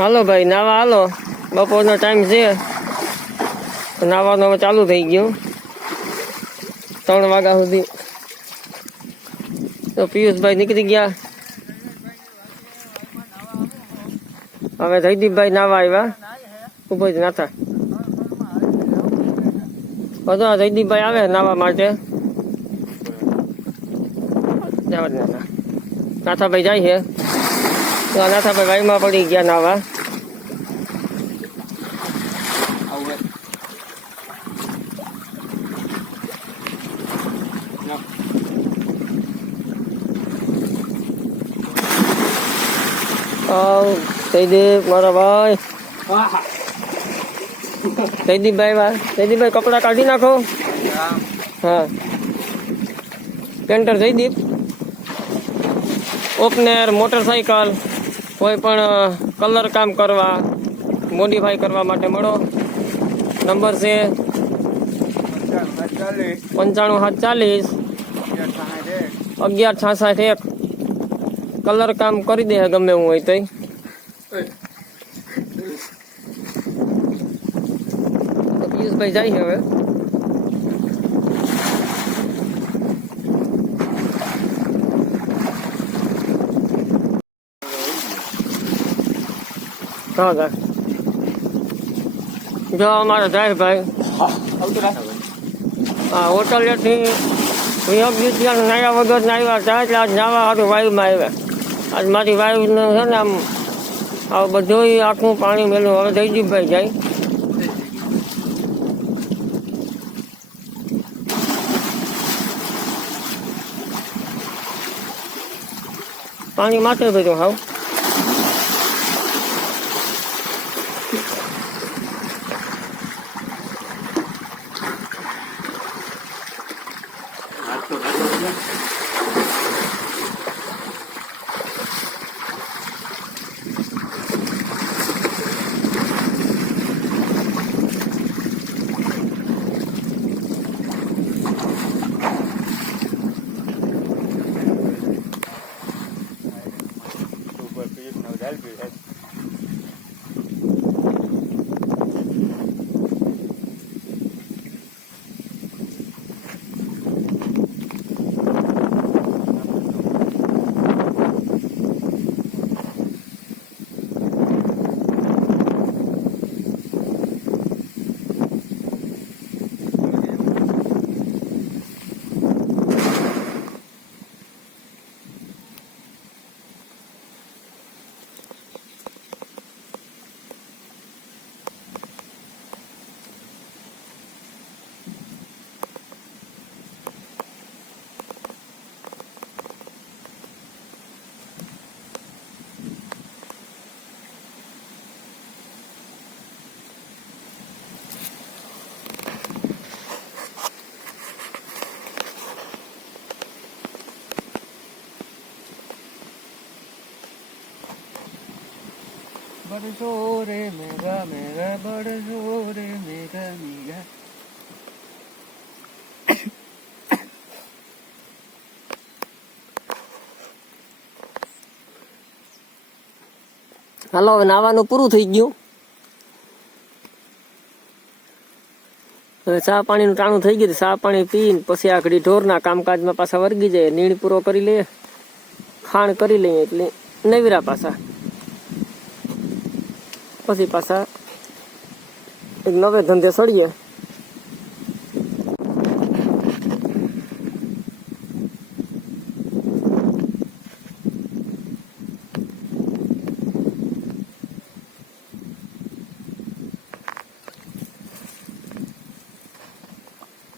હાલો ભાઈ નાવા હાલો, બપોરનો ટાઈમ છે. નાવાનું હવે ચાલુ થઈ ગયું 3 વાગ્યા સુધી. તો પિયુષભાઈ નીકળી ગયા. હવે જયદીપભાઈ નાવા આવ્યા. ઉભો જ નાથા બધા જયદીપભાઈ આવે નાવા માટે. નાથાભાઈ જાય છે. નાથાભાઈ વાઈમાં પડી ગયા નાવા. જયદીપ મારા ભાઈ. જયદીપભાઈ કપડા કાઢી નાખો. હા પેન્ટર જયદીપ. ઓપનર મોટરસાઇકલ કોઈ પણ કલર કામ કરવા મોડિફાઈ કરવા માટે મળો. નંબર છે 95 740 1166. કલર કામ કરી દે ગમે હું હોય તોય. પિયુષભાઈ જાય હવે. જો અમારે જાય ભાઈ. હા હોટલેથી નાયા વગર ના આવ્યા હતા એટલે આજ નાવા સારું વાયુમાં આવ્યા. આજ મારી વાયુનું છે ને આમ બધું આખું પાણી મેલું. હવે જયદીપભાઈ જાય. પાણી માટે બધું હાવ. बरसो रे मेरा मेरा बरसो रे मेरा मेरा. હાલો હવે નાવાનું પૂરું થઈ ગયું. હવે ચા પાણીનું ટાણું થઈ ગયું. ચા પાણી પીને પછી આ ઘડી ઢોરના કામકાજમાં પાછા વર્ગી જાય. નીણ પૂરો કરી લઈએ, ખાણ કરી લઈએ એટલે નવીરા પાછા. પછી પાછા એક નવે ધંધે સળીએ.